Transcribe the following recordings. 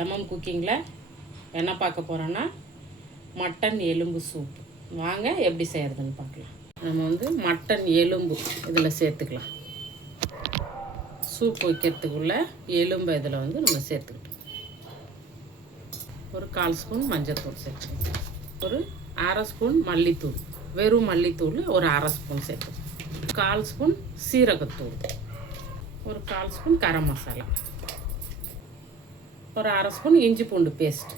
MM குக்கிங்கில் என்ன பார்க்க போகிறோன்னா மட்டன் எலும்பு சூப். வாங்க எப்படி செய்கிறதுன்னு பார்க்கலாம். நம்ம வந்து மட்டன் எலும்பு இதில் சேர்த்துக்கலாம். சூப் வைக்கிறதுக்குள்ள எலும்பை இதில் வந்து நம்ம சேர்த்துக்கிட்டோம். ஒரு 1/4 ஸ்பூன் மஞ்சள்தூள் சேர்த்துக்கணும். ஒரு 1/2 ஸ்பூன் மல்லித்தூள், வெறும் மல்லித்தூள் ஒரு 1/2 ஸ்பூன் சேர்த்துக்கணும். 1/4 ஸ்பூன் சீரகத்தூள், ஒரு 1/4 ஸ்பூன் கரம் மசாலா, ஒரு 1/2 ஸ்பூன் இஞ்சி பூண்டு பேஸ்ட்,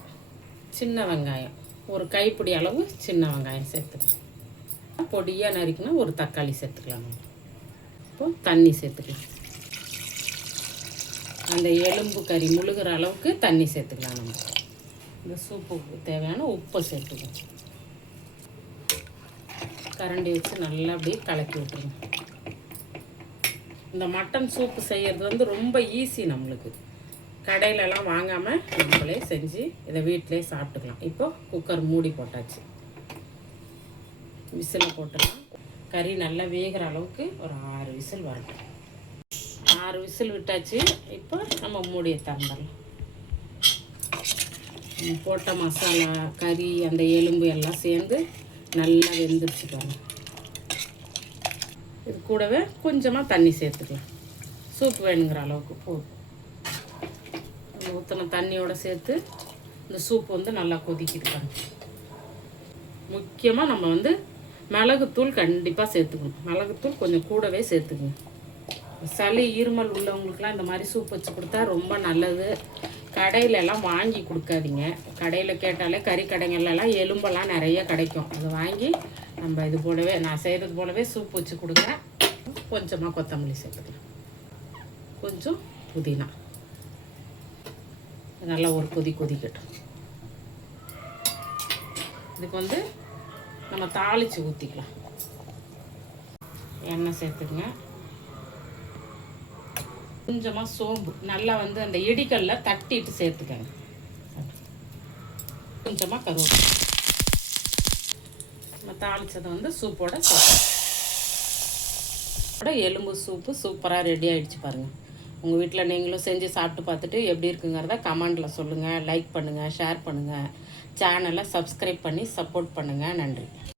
சின்ன வெங்காயம் ஒரு கைப்பிடி அளவு சின்ன வெங்காயம் சேர்த்துக்கலாம். பொடியாக நறுக்கினா ஒரு தக்காளி சேர்த்துக்கலாம். இப்போ தண்ணி சேர்த்துக்கலாம். அந்த எலும்பு கறி முழுகிற அளவுக்கு தண்ணி சேர்த்துக்கலாம். நம்ம இந்த சூப்புக்கு தேவையான உப்பை சேர்த்துக்கலாம். கரண்டி வச்சு நல்லா அப்படியே கலக்கி விட்டுருங்க. இந்த மட்டன் சூப்பு செய்கிறது வந்து ரொம்ப ஈஸி. நம்மளுக்கு கடையிலலாம் வாங்காமல் நம்மளே செஞ்சு இதை வீட்டிலே சாப்பிட்டுக்கலாம். இப்போ குக்கர் மூடி போட்டாச்சு. விசிலை போட்டுக்கலாம். கறி நல்லா வேகிற அளவுக்கு ஒரு 6 விசில் வரட்டும். 6 விசில் விட்டாச்சு. இப்போ நம்ம மூடியை திறந்துடலாம். போட்ட மசாலா, கறி, அந்த எலும்பு எல்லாம் சேர்ந்து நல்லா வெந்துருச்சு பாருங்க. இது கூடவே கொஞ்சமாக தண்ணி சேர்த்துக்கலாம். சூப் வேணுங்கிற அளவுக்கு போதும். ஊற்றின தண்ணியோடு சேர்த்து இந்த சூப் வந்து நல்லா கொதிக்கிட்டு பாருங்க. முக்கியமாக நம்ம வந்து மிளகுத்தூள் கண்டிப்பாக சேர்த்துக்கணும். மிளகுத்தூள் கொஞ்சம் கூடவே சேர்த்துக்கணும். சளி இருமல் உள்ளவங்களுக்குலாம் இந்த மாதிரி சூப் வச்சு கொடுத்தா ரொம்ப நல்லது. கடையிலெல்லாம் வாங்கி கொடுக்காதீங்க. கடையில் கேட்டாலே கறி கடைங்கள்லாம் எலும்பெல்லாம் நிறைய கிடைக்கும். அதை வாங்கி நம்ம இது போலவே நான் செய்கிறது போலவே சூப் வச்சு கொடுங்க. கொஞ்சமாக கொத்தமல்லி சேர்த்துக்கலாம், கொஞ்சம் புதினா. நல்லா ஒரு கொதிக்கட்டும். இதுக்கு வந்து நம்ம தாளித்து ஊற்றிக்கலாம். எண்ணெய் சேர்த்துக்குங்க. கொஞ்சமாக சோம்பு நல்லா வந்து அந்த இடிக்கல்ல தட்டிட்டு சேர்த்துக்கங்க. கொஞ்சமாக கருவேப்பிலை. நம்ம தாளித்ததை வந்து சூப்போட எலும்பு சூப்பு சூப்பராக ரெடி ஆகிடுச்சு பாருங்கள். உங்கள் வீட்டில் நீங்களும் செஞ்சு சாப்பிட்டு பார்த்துட்டு எப்படி இருக்குங்கிறத கமெண்டில் சொல்லுங்கள். லைக் பண்ணுங்கள், ஷேர் பண்ணுங்கள், சேனலை சப்ஸ்கிரைப் பண்ணி சப்போர்ட் பண்ணுங்கள். நன்றி.